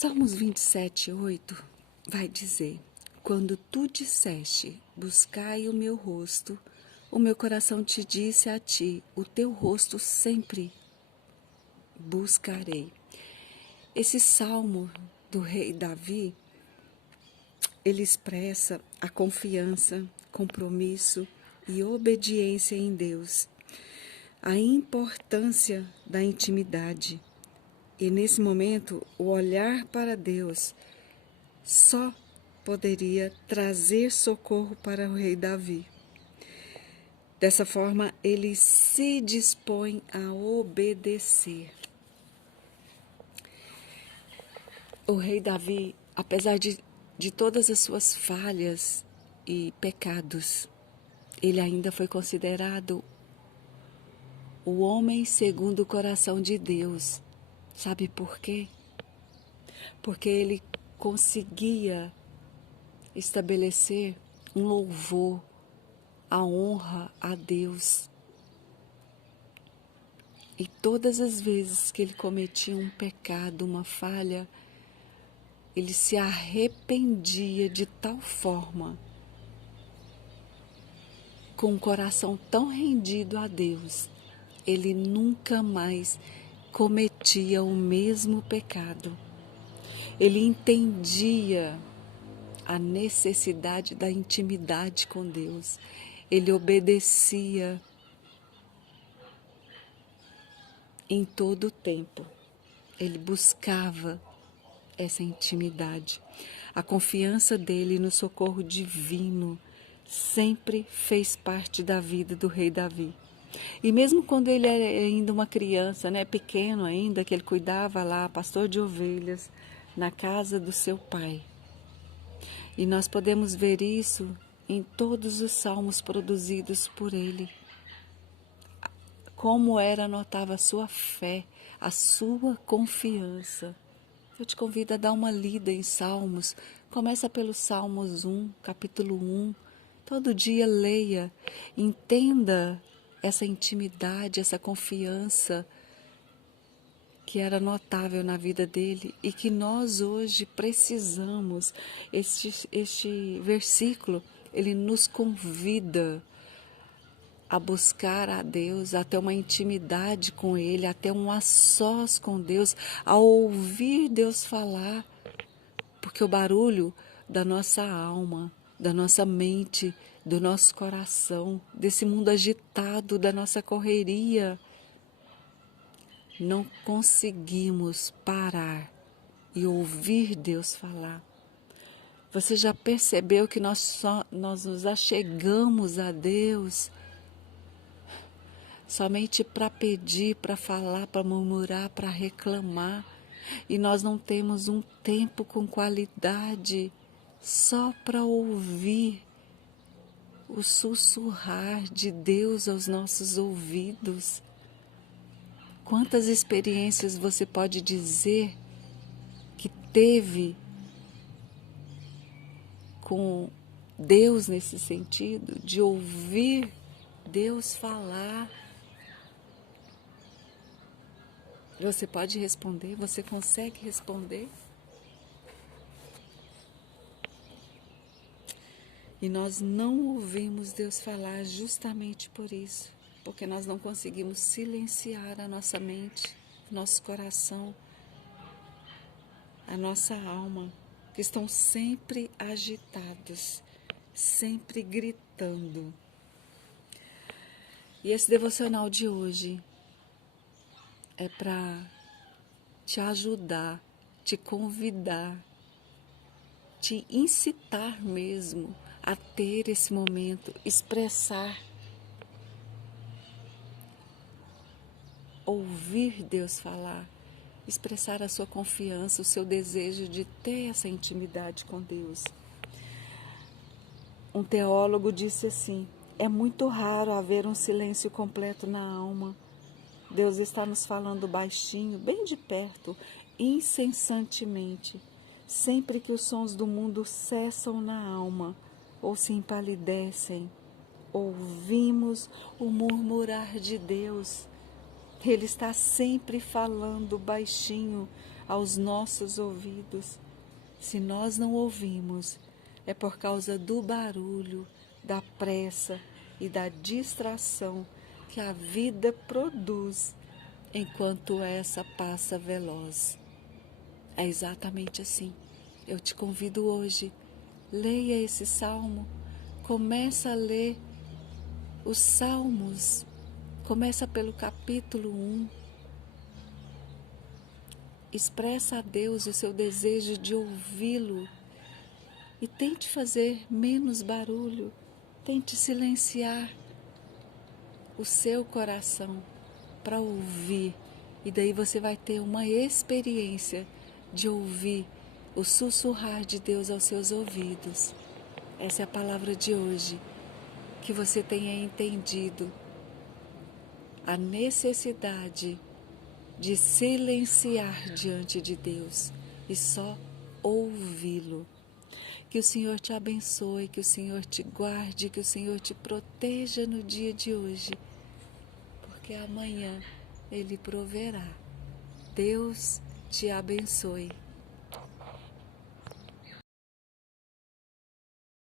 Salmos 27:8 vai dizer: quando tu disseste, buscai o meu rosto, o meu coração te disse a ti, o teu rosto sempre buscarei. Esse salmo do rei Davi, ele expressa a confiança, compromisso e obediência em Deus, a importância da intimidade. E nesse momento, o olhar para Deus só poderia trazer socorro para o rei Davi. Dessa forma, ele se dispõe a obedecer. O rei Davi, apesar de todas as suas falhas e pecados, ele ainda foi considerado o homem segundo o coração de Deus. Sabe por quê? Porque ele conseguia estabelecer um louvor, a honra a Deus. E todas as vezes que ele cometia um pecado, uma falha, ele se arrependia de tal forma, com um coração tão rendido a Deus, ele nunca mais cometia o mesmo pecado. Ele entendia a necessidade da intimidade com Deus. Ele obedecia em todo o tempo. Ele buscava essa intimidade. A confiança dele no socorro divino sempre fez parte da vida do rei Davi. E mesmo quando ele era ainda uma criança, pequeno ainda, que ele cuidava lá, pastor de ovelhas, na casa do seu pai. E nós podemos ver isso em todos os salmos produzidos por ele. Como era notável a sua fé, a sua confiança. Eu te convido a dar uma lida em Salmos. Começa pelo Salmos 1, capítulo 1. Todo dia leia, entenda essa intimidade, essa confiança que era notável na vida dele e que nós hoje precisamos. Este versículo, ele nos convida a buscar a Deus, a ter uma intimidade com Ele, a ter um a sós com Deus, a ouvir Deus falar, porque o barulho da nossa alma, da nossa mente, do nosso coração, desse mundo agitado, da nossa correria, não conseguimos parar e ouvir Deus falar. Você já percebeu que nós nos achegamos a Deus somente para pedir, para falar, para murmurar, para reclamar, e nós não temos um tempo com qualidade só para ouvir o sussurrar de Deus aos nossos ouvidos? Quantas experiências você pode dizer que teve com Deus nesse sentido, de ouvir Deus falar? Você pode responder? Você consegue responder? E nós não ouvimos Deus falar justamente por isso, porque nós não conseguimos silenciar a nossa mente, nosso coração, a nossa alma, que estão sempre agitados, sempre gritando. E esse devocional de hoje é para te ajudar, te convidar, te incitar mesmo a ter esse momento, expressar, ouvir Deus falar, expressar a sua confiança, o seu desejo de ter essa intimidade com Deus. Um teólogo disse assim: é muito raro haver um silêncio completo na alma. Deus está nos falando baixinho, bem de perto, incessantemente. Sempre que os sons do mundo cessam na alma ou se empalidecem, ouvimos o murmurar de Deus. Ele está sempre falando baixinho aos nossos ouvidos. Se nós não ouvimos, é por causa do barulho, da pressa e da distração que a vida produz enquanto essa passa veloz. É exatamente assim. Eu te convido hoje, leia esse salmo, começa a ler os salmos, começa pelo capítulo 1, expressa a Deus o seu desejo de ouvi-lo e tente fazer menos barulho, tente silenciar o seu coração para ouvir, e daí você vai ter uma experiência de ouvir o sussurrar de Deus aos seus ouvidos. Essa é a palavra de hoje, que você tenha entendido a necessidade de silenciar diante de Deus e só ouvi-lo. Que o Senhor te abençoe, que o Senhor te guarde, que o Senhor te proteja no dia de hoje, porque amanhã Ele proverá. Deus te abençoe.